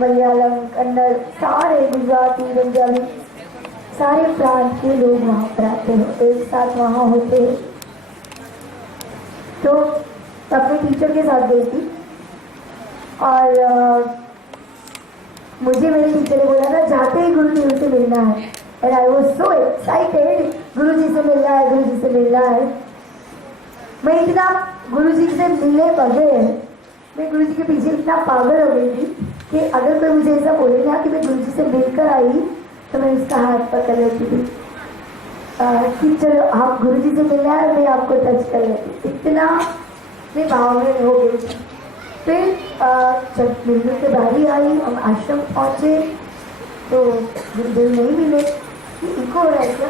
मलयालम, कन्नड़, सारे गुजराती, बंगाली, सारे प्रांत के लोग वहाँ पर आते हैं, एक साथ वहाँ होते हैं। तो अपने टीचर के साथ गई थी और मुझे मेरे टीचर ने बोला था जाते ही गुरुदेव से मिलना है। And I was so excited, गुरुजी से मिलना है, गुरुजी से मिलना है। मैं इतना गुरुजी से मिले बगैर मैं गुरुजी के पीछे इतना पागल हो गई थी कि अगर कोई मुझे ऐसा बोलेगा कि मैं गुरुजी से मिलकर आई तो मैं उसका हाथ पकड़ लेती थी कि चलो आप गुरुजी से मिलना है, मैं आपको टच कर लेती। इतना मैं भाव में हो गई थी। फिर जब मिलने की बारी आई, हम आश्रम पहुँचे तो गुरुदेव नहीं मिले। इको हो रहा है क्या?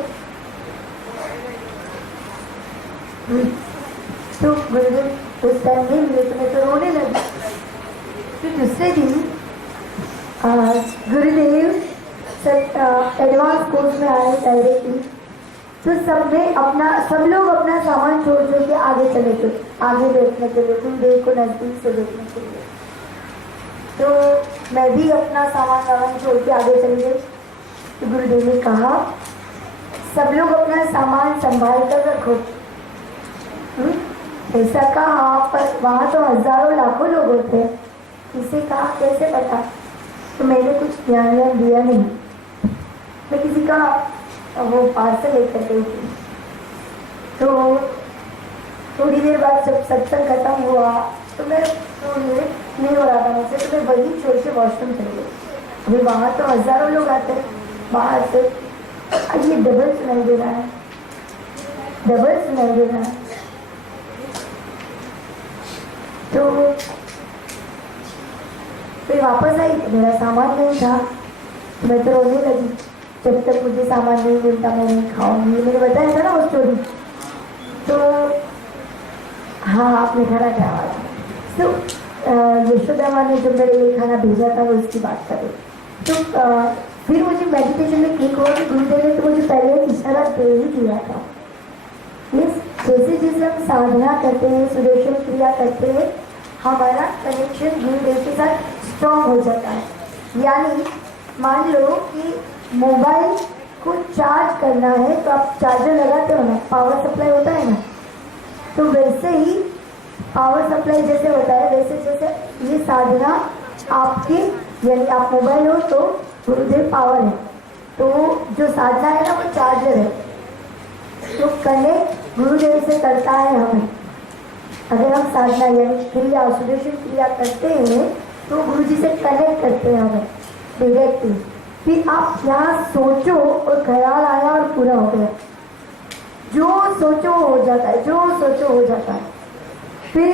तो गुरुदेव उस टाइम नहीं मिले तो मैं तो रोने लगी। फिर दूसरे दिन गुरुदेव एडवांस कोर्स में आए डायरेक्टली। तो सब लोग अपना सामान छोड़ छोड़ के आगे चले गए, आगे बैठने के लिए, गुरुदेव को नजदीक से देखने के लिए। तो मैं भी अपना सामान छोड़ के आगे चली गई। तो गुरुदेव ने कहा सब लोग अपना सामान संभाल कर रखो। ऐसा कहा, पर वहाँ तो हजारों लाखों लोग होते हैं, किसे कहा कैसे पता? तो मैंने कुछ ध्यान दिया नहीं। मैं किसी का वो पार्सल लेकर गई थी। तो थोड़ी देर बाद जब सत्संग खत्म हुआ तो मैं नहीं हो रहा था मुझसे, तो मैं वही छोड़ के वॉशरूम चली गई। अभी वहाँ तो हजारों लोग आते हैं बाहर से। ये डबल सुनाई दे रहा है, डबल सुनाई दे रहा है। तो फिर वापस आई तो मेरा सामान नहीं था। मैं तो रोने लगी, जब तक मुझे सामान नहीं मिलता मैं नहीं खाऊंगी। मैंने बताया था ना वो स्टोरी। तो हाँ, आपने खाना क्या वाला? तो यशोदा माँ ने जो मेरे लिए खाना भेजा था वो उसकी बात करें। तो फिर मुझे मेडिटेशन में क्लिक हुआ कि गुरुदेव ने तो मुझे पहले इशारा दे ही दिया था। जैसे जैसे हम साधना करते हैं, सुदर्शन क्रिया करते हैं, हमारा कनेक्शन गुरुदेव के साथ स्ट्रॉन्ग हो जाता है। यानी मान लो कि मोबाइल को चार्ज करना है तो आप चार्जर लगाते हो ना, पावर सप्लाई होता है ना, तो वैसे ही पावर सप्लाई जैसे होता है वैसे जैसे ये साधना आपके, यानी आप मोबाइल हो तो गुरुदेव पावर है, तो जो साधना है ना वो चार्जर है। तो कनेक्ट गुरुदेव से करता है हमें। अगर हम साधना यानी क्रिया, सुदर्शन क्रिया करते हैं तो गुरुजी से कनेक्ट करते हैं हमें डायरेक्टली। फिर आप यहाँ सोचो और ख्याल आया और पूरा हो गया। जो सोचो हो जाता है, जो सोचो हो जाता है। फिर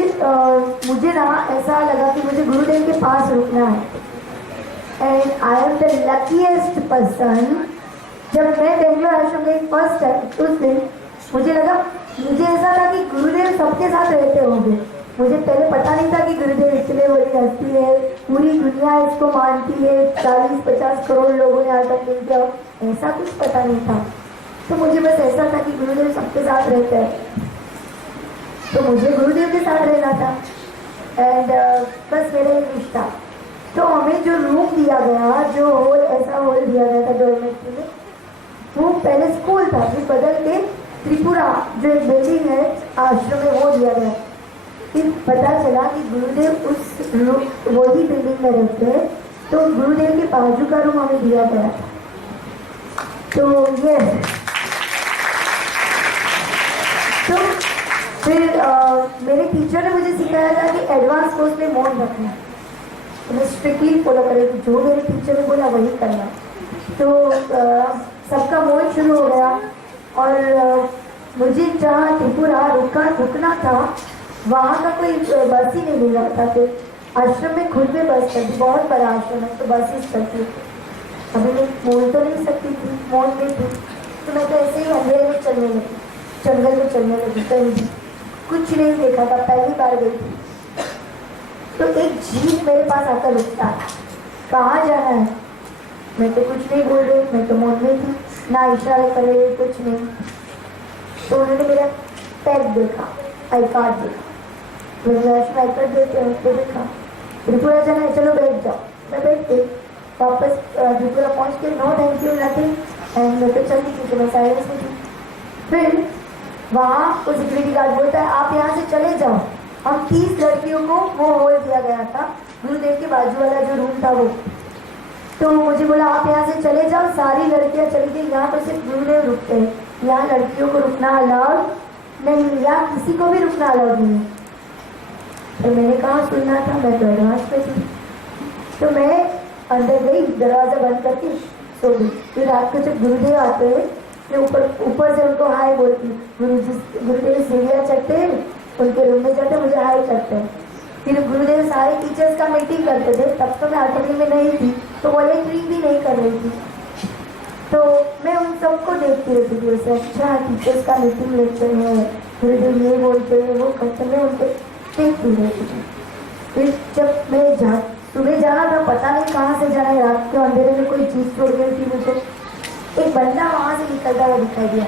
मुझे ना ऐसा लगा कि मुझे गुरुदेव के पास रुकना है। And I am the luckiest person. जब मैं बेंगलोर आश्रम गई फर्स्ट टाइम उस दिन मुझे लगा, मुझे ऐसा था कि गुरुदेव सबके साथ रहते होंगे। मुझे पहले पता नहीं था कि गुरुदेव इतने बड़ी हस्ती है, पूरी दुनिया इसको मानती है, 40-50 करोड़ लोगों ने अटेंड किया, ऐसा कुछ पता नहीं था। तो मुझे बस ऐसा था कि गुरुदेव सबके साथ रहते हैं, तो मुझे गुरुदेव के साथ रहना था। एंड बस मेरा एक रिश्ता। तो हमें जो रूम दिया गया, जो हॉल, ऐसा हॉल दिया गया था डॉर्मेट्री में, वो पहले स्कूल था, फिर बदल के त्रिपुरा जो एक बिल्डिंग है आश्रम में वो दिया गया। फिर पता चला कि गुरुदेव उस वही बिल्डिंग में रहते हैं, तो गुरुदेव के बाजू का रूम हमें दिया गया था। तो ये तो फिर मेरे टीचर ने मुझे सिखाया था कि एडवांस कोर्स में मौन रखना, तो मैं स्ट्रिक्टली फॉलो करेगी, जो मेरे टीचर ने बोला वही करना। तो सबका मौन शुरू हो गया और मुझे जहाँ त्रिपुरा रुकना था वहाँ का कोई बस ही नहीं मिल रहा था। फिर आश्रम में खुद में बस चलती, बहुत बड़ा आश्रम है तो बसेस चलती। अभी मैं बोल तो नहीं सकती थी, मौन में थी, तो मैं तो ऐसे ही अंधेरे में चलने लगी, जंगल में चलने लगी। कहीं कुछ नहीं देखा था, पहली बार गई थी। तो एक जीप मेरे पास आकर रुकता, कहाँ जाना है? मैं तो कुछ नहीं बोल रही, मैं तो मौन में थी, ना इशारे कर रही, कुछ नहीं। तो उन्होंने मेरा टैग देखा, आई कार्ड देखा, आई कार्ड देते हैं तो देखा त्रिपुरा जाना है, चलो बैठ जाओ। मैं बैठ गई वापस त्रिपुरा पहुँच के no thank you nothing and मैं तो चली क्योंकि मैं साइलेंस में थी। फिर वहाँ वो सिक्योरिटी गार्ड बोलता है आप यहाँ से चले जाओ। हम 30 लड़कियों को वो होल दिया गया था, गुरुदेव के बाजू वाला जो रूम था वो। तो मुझे बोला आप यहाँ से चले जाओ, सारी लड़कियाँ चली गई। यहाँ पर सिर्फ गुरुदेव रुकते हैं, यहाँ लड़कियों को रुकना अलाउड नहीं, यहाँ किसी को भी रुकना अलाउड नहीं है। तो मैंने कहा सुनना था, मैं तो एडवांस पे थी। तो मैं अंदर गई, दरवाज़ा बंद करके सो गई। फिर रात को जब गुरुदेव आते हैं मैं ऊपर से उनको हाय बोलती, गुरुदेव सीढ़ियाँ चढ़ते हैं, उनके रूम में जाते मुझे हाय करते हैं। फिर गुरुदेव सारे टीचर्स का मीटिंग करते थे, तब तो मैं अकेडमी में नहीं थी, तो वॉलेंटियरिंग भी नहीं कर रही थी। तो मैं उन सबको देखती रहती थी उसे, अच्छा टीचर्स का मीटिंग लेते हैं, गुरुदेव ये बोलते हैं वो करते, मैं उनको देखती रहती थी। फिर जब मैं सुबह जाना था, पता नहीं कहाँ से जाना है, रात के अंधेरे में कोई चीज़ छोड़ गई थी मुझे। एक बंदा वहाँ से निकलता हुआ दिखाई दिया,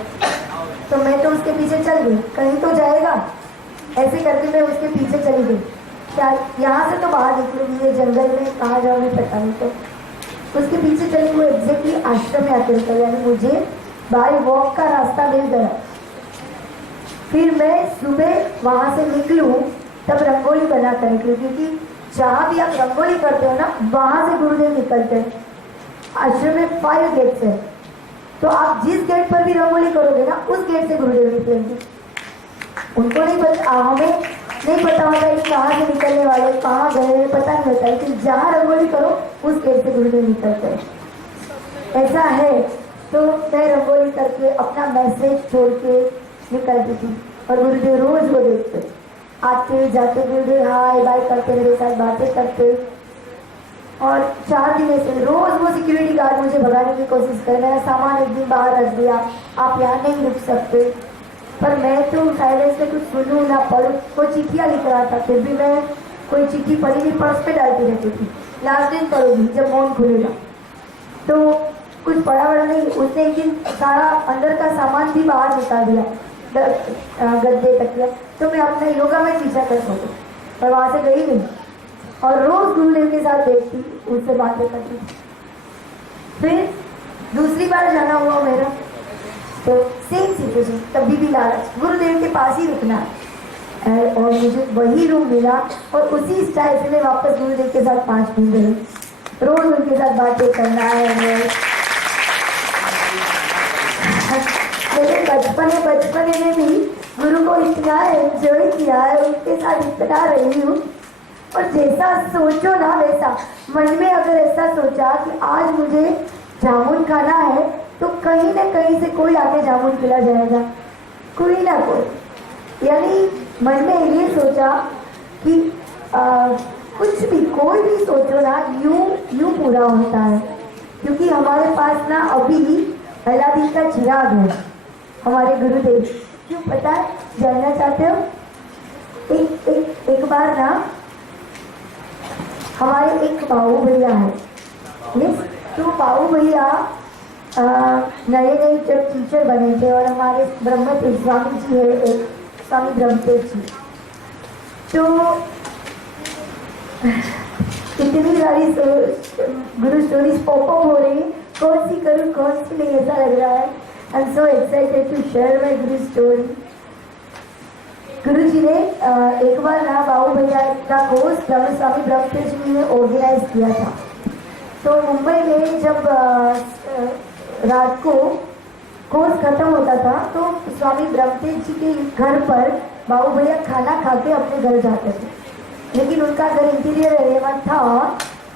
तो मैं तो उसके पीछे चल गई, कहीं तो जाएगा, ऐसे करके मैं उसके पीछे चली गई। क्या यहाँ से तो बाहर निकलूंगी, ये जंगल में कहाँ जाऊँगी पता नहीं। तो उसके पीछे चली, वो एग्जैक्टली आश्रम में आते होता, यानी मुझे बाय वॉक का रास्ता मिल गया। फिर मैं सुबह वहाँ से निकलूँ तब रंगोली बनाकर निकलूँ, क्योंकि जहाँ भी आप रंगोली करते हो ना वहाँ से गुरुदेव निकलते हैं। आश्रम में 5 गेट्स है, तो आप जिस गेट पर भी रंगोली करोगे ना उस गेट से गुरुदेव निकलेंगे। उनको नहीं पता, हमें नहीं पता होता कि कहाँ से निकलने वाले, कहाँ गए, पता नहीं होता, लेकिन जहाँ रंगोली करो उस गेट से गुरुदेव निकलते हैं। ऐसा है। तो मैं रंगोली करके अपना मैसेज छोड़ के निकलती थी और गुरुदेव रोज वो देखते, आते जाते गुरुदेव हाय बाय करते, मेरे साथ बातें करते। और 4 दिन ऐसे रोज वो सिक्योरिटी गार्ड मुझे भगाने की कोशिश कर रहा है, सामान एक दिन बाहर रख दिया, आप यहाँ नहीं रुक सकते। पर मैं तो साइलेंस में कुछ सुनूँ ना पढ़ूँ। वो चिट्ठियाँ लिख रहा था, फिर भी मैं कोई चिट्ठी पढ़ी नहीं, पर्स पे डालती रहती थी, लास्ट दिन पढ़ूंगी जब मौन खुलेगा। तो कुछ पढ़ा नहीं। उसने एक दिन सारा अंदर का सामान भी बाहर निकाल दिया, गद्दे तक किया। तो मैं अपना योगा में पीछा कर सकूँ, पर वहाँ से गई नहीं। और रोज गुरुदेव के साथ बैठती, उससे बातें करती। फिर दूसरी बार जाना हुआ मेरा, तो सेम सिचुएशन, तभी भी लालच, गुरुदेव के पास ही रुकना है। और मुझे वही रूम मिला और उसी स्टाइल से मैं वापस गुरुदेव के साथ 5 दिन रही, रोज उनके साथ बातें करना है। मेरे बचपने में भी गुरु को इतना एंजॉय किया है, उनके साथ इतना रही हूँ। और जैसा सोचो ना वैसा, मन में अगर ऐसा सोचा कि आज मुझे जामुन खाना है, तो कहीं ना कहीं से कोई आके जामुन खिला जाएगा, कोई ना कोई। यानी मन में ये सोचा कि कुछ भी कोई भी सोचो ना, यूं पूरा होता है। क्योंकि हमारे पास ना अभी अलादीन का चिराग है, हमारे गुरुदेव। क्यों पता है, जानना चाहते हो? एक बार ना हमारे एक बाबू भैया है, तो बाबू भैया नए जब टीचर बने थे, और हमारे ब्रह्मतेज स्वामी जी है एक, स्वामी ब्रह्मतेज जी। तो इतनी सारी गुरु स्टोरीज पॉपअप हो रही है, कौन सी करूँ कौन सी नहीं, ऐसा लग रहा है। I am so excited to share my guru story. गुरु जी ने एक बार ना बाबू भैया का कोर्स स्वामी ब्रह्मतेज जी ने ऑर्गेनाइज किया था। तो मुंबई में जब रात को कोर्स खत्म होता था, तो स्वामी ब्रह्मतेज जी के घर पर बाबू भैया खाना खा के अपने घर जाते थे। लेकिन उनका घर इंटीरियर एरिया में था,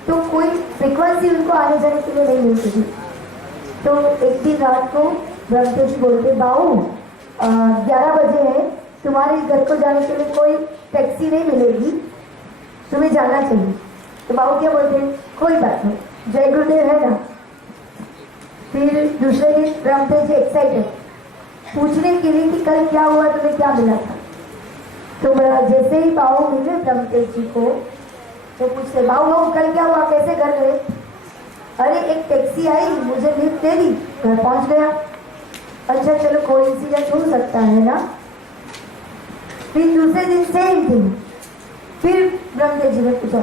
तो कोई फ्रिक्वेंसी उनको आने जाने के लिए नहीं मिलती थी। तो एक दिन रात को ब्रह्मतेज जी बोलते, बाबू 11 बजे है, तुम्हारे घर को जाने के लिए कोई टैक्सी नहीं मिलेगी, तुम्हें जाना चाहिए। तो बाबू क्या बोलते, कोई बात नहीं, जय गुरुदेव है ना। फिर दूसरे दिन ब्रह्मतेज जी एक्साइटेड पूछने के लिए कि कल क्या हुआ, तुम्हें क्या मिला था। तो जैसे ही बाबू मिले ब्रह्मतेज जी को, तो पूछते, बाबू कल क्या हुआ, कैसे घर गए? अरे एक टैक्सी आई, मुझे लिफ्ट दे दी, घर पहुंच गया। अच्छा चलो कोइंसिडेंस हो सकता है ना। फिर दूसरे दिन सेम थिंग, फिर ब्रह्मतेज जी ने पूछा,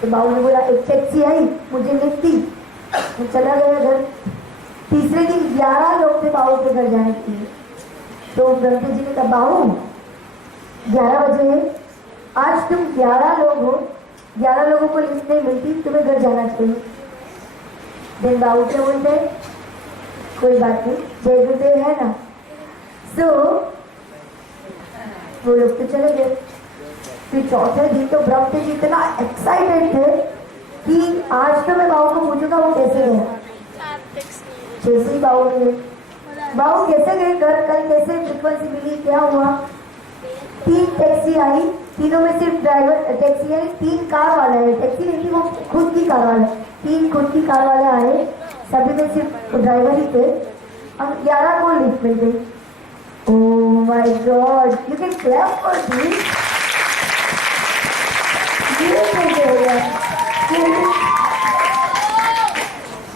तो बाबू ने बोला एक टैक्सी आई, मुझे लिफ्ट दी, मैं चला गया घर। तीसरे दिन 11 लोग थे बाबू के घर जाने के लिए। तो ब्रह्मदेव जी ने कहा बाबू 11 बजे है, आज तुम 11 लोग हो, 11 लोगों को लिफ्ट नहीं मिलती, तुम्हें घर जाना चाहिए। दिन बाबू क्या बोलते हैं, कोई बात नहीं, जय गुरुदेव है ना। सो वो लोग तो चले गए। फिर चौथे दिन तो ब्रह्मदेव जी इतना एक्साइटेड थे कि आज तो मैं बाबू को पूछूंगा वो कैसे गए। जैसे ही बाबू गए, बाबू कैसे गए घर, कल कैसे फ्रीक्वेंसी मिली, क्या हुआ। 3 टैक्सी आई, तीनों में सिर्फ ड्राइवर टैक्सी आई, 3 कार वाले आए, टैक्सी नहीं थी वो खुद की कार वाले, 3 खुद की कार वाले आए, सभी में सिर्फ ड्राइवर ही थे। हम 11 को लिफ्ट मिल गई। Oh my God, you can clap for this. ये कैसे हो गया।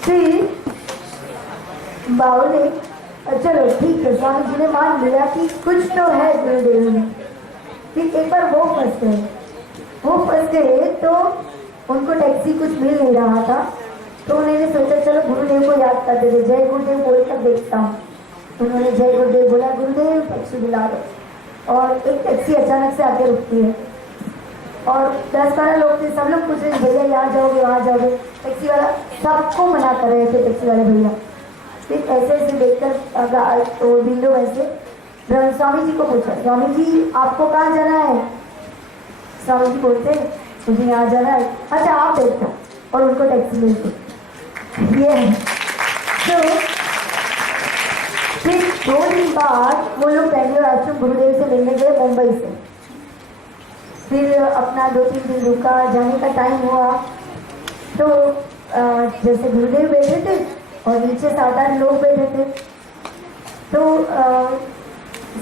फिर बाबू ने चलो ठीक है, स्वामी जी ने मान लिया कि कुछ तो है गुरुदेव में। फिर एक बार वो फंस गए तो उनको टैक्सी कुछ मिल नहीं रहा था, तो उन्होंने सोचा चलो गुरुदेव को याद कर देते, जय गुरुदेव बोलकर देखता हूँ। उन्होंने जय गुरुदेव बोला, गुरुदेव टैक्सी बुला दो। और एक टैक्सी अचानक से आके रुकती है और 10-12 लोग थे, सब लोग पूछ रहे भैया यहाँ जाओगे वहाँ जाओगे। टैक्सी वाला सबको मना कर रहे थे, टैक्सी वाले भैया। फिर ऐसे ऐसे देखकर तो विंडो ऐसे स्वामी जी को पूछा, स्वामी जी आपको कहाँ जाना है। स्वामी जी बोलते मुझे यहाँ जाना है। अच्छा आप देखो, और उनको टैक्सी मिलती। ये तो फिर 2 दिन बाद वो लोग बेंगलोर आश्रम गुरुदेव से मिलने गए मुंबई से। फिर अपना 2-3 दिन रुका, जाने का टाइम हुआ तो जैसे गुरुदेव बैठे थे और नीचे 7-8 लोग बैठे थे, तो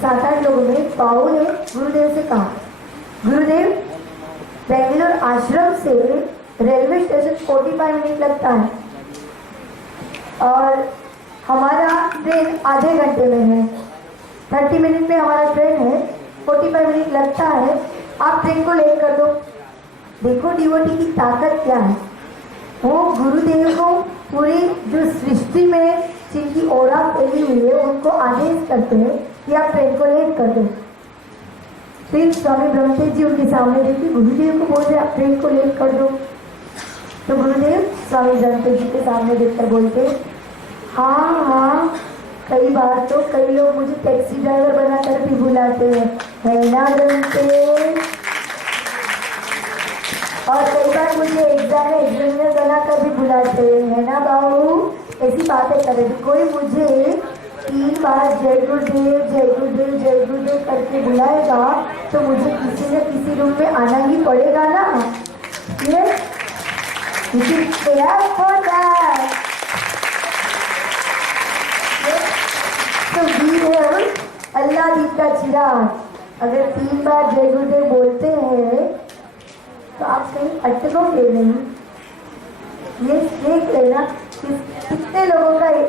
7-8 लोगों में बाबू ने गुरुदेव से कहा, गुरुदेव बेंगलोर आश्रम से रेलवे स्टेशन 45 मिनट लगता है और हमारा ट्रेन आधे घंटे में है, 30 मिनट में हमारा ट्रेन है, 45 मिनट लगता है, आप ट्रेन को लेट कर दो। देखो डिवोटी की ताकत क्या है, वो गुरुदेव को पूरी जो सृष्टि में जिनकी ओरा फैली हुई है उनको आदेश करते हैं कि आप ट्रेन को लेट कर दो। फिर स्वामी ब्रह्मदेव जी उनके सामने देखिए गुरुदेव को बोल रहे आप ट्रेन को लेट कर दो। तो गुरुदेव स्वामी ब्रह्मदेव जी के सामने देखकर बोलते, हाँ हाँ, कई बार तो कई लोग मुझे टैक्सी ड्राइवर बनाकर भी बुलाते हैं, है ना ब्रह्मदेव। और कई बार मुझे एग्जामिनर बनाकर भी बुलाते हैं, है ना बाबू। ऐसी बातें करे कोई मुझे 3 बार जय गुरुदेव जय गुरुदेव जय गुरुदेव करके बुलाएगा तो मुझे किसी न किसी रूप में आना ही पड़ेगा ना। ये तो अल्लाह दीप का चिराग। अगर 3 बार जय गुरुदेव बोलते हैं तो आप कहीं अटकोगे नहीं। ये देख लेना कितने लोगों का ये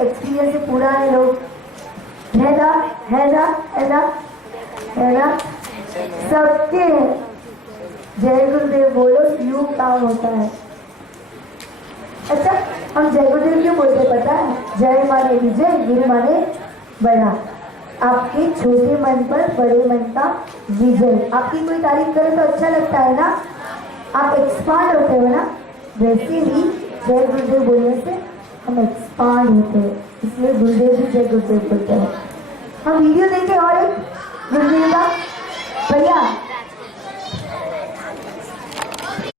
एक्सपीरियंस है, पुराने लोग है ना, है ना, है ना, है ना, सबके जय गुरुदेव बोलो यूं काम होता है। अच्छा हम जय गुरुदेव क्यों बोलते पता है, जय माने विजय, गुरु माने बड़ा। आपके छोटे मन पर बड़े मन का विजय। आपकी कोई तारीफ करे तो अच्छा लगता है ना, आप एक्सपांड होते हो ना, वैसे ही जय गुरुदेव बोलने से हम एक्सपांड होते हैं, इसलिए गुरुदेव भी जय गुरुदेव बोलते हैं। हम वीडियो देखे और